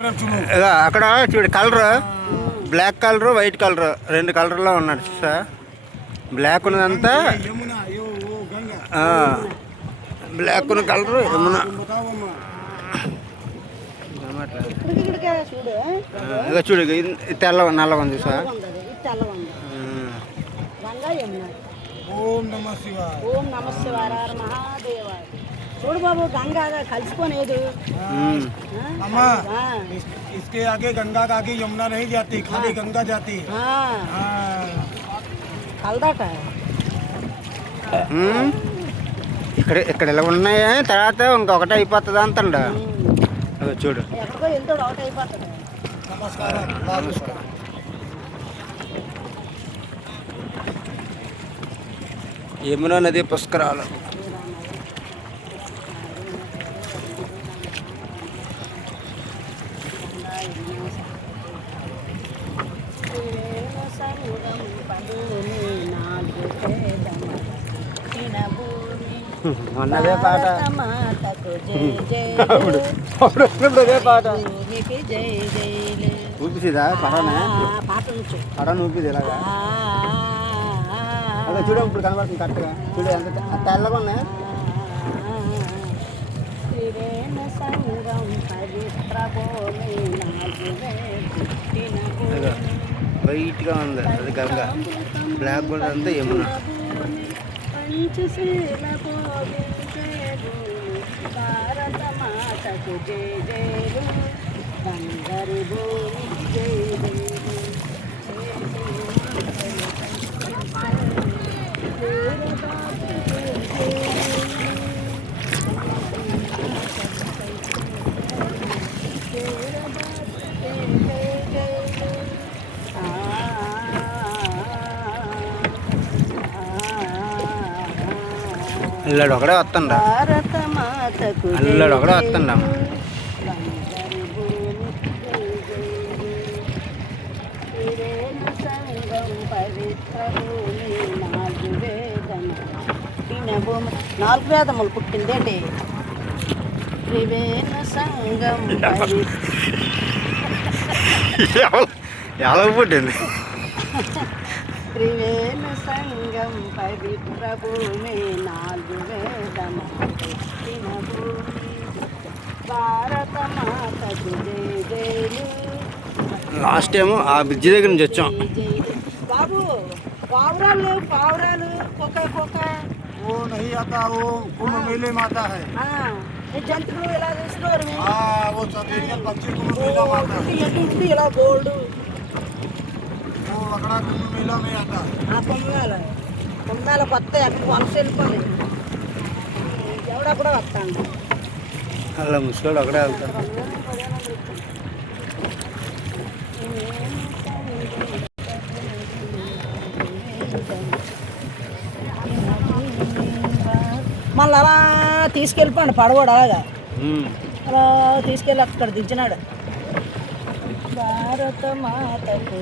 అక్కడ చూడు colour black colour white colour రెండు కలర్లో ఉన్నాడు సార్. బ్లాక్ ఉన్నదంతా బ్లాక్ ఉన్న కలర్ యమున. ఇక చూడు తెల్ల నల్లగా ఉంది సార్. ఓం నమ శివాయ. ఓం నమ శివాయ మహాదేవ. చూడు బాబు గంగా కలిసిపోలేదు. अम्मा इसके आगे गंगा का आगे यमुना नहीं जाती, खाली गंगा जाती है. కలదట ఇక్కడ ఇలా ఉన్నాయి, తర్వాత ఇంకొకటి అయిపోతుంది అంతండ. చూడు ఎక్కడికో వెళ్తాడు ఒకటి అయిపోతాడు. నమస్కారం. నమస్కారం. యమునా నది పుష్కరాలు. మొన్నదే పాట అప్పుడు అదే పాట ఊపిసిదా పడనా పడన ఊపిది ఇలాగా. అదే చూడ ఇప్పుడు కనబడుతుంది కరెక్ట్గా. చూడు ఎంత తెల్లగా ఉన్నాయి. వైట్గా ఉంది అది గంగా, బ్లాక్ కూడా అంతా యమున. భారత మాతకు జయ జయలు, బంగారు భూమికి జయ జయలు. అల్లాడు ఒకడే వస్తుండ, అల్లాడు ఒకడే వస్తుండ. నాలుగు వేదములు పుట్టిందేంటి. త్రివేణ సంగం ఎలా పుట్టింది. త్రివేణ సంగం పవిత్ర భూమి, నాలుగు వేదము పుట్టిన భూమి, భారత మాతకు జయ జయలు. లాస్ట్ టైం ఆ బ్రిడ్జి దగ్గర నుంచి వచ్చాం బాబు. పావురాలు పావురాలు కుక్క కుక్క वो नहीं आता, वो कुंभ मेले में आता है. జంతువులు ఇలా చూసుకోరు. वो सफेद पक्षी कुंभ मेला में आता है. ఎటు ఇలా బోల్డ్ वो लकड़ा कुंभ मेला में आता है. కుంభాల కొత్త ఎక్కడ వలస వెళ్ళిపోయి ఎవడా కూడా వస్తాను. అలా ముసలోడు ఒకడే వెళ్తాడు. మళ్ళీ అలా తీసుకెళ్ళిపోండి పడవాడు. అలాగా అలా తీసుకెళ్ళి అక్కడ దించినాడు. భారత మాతకు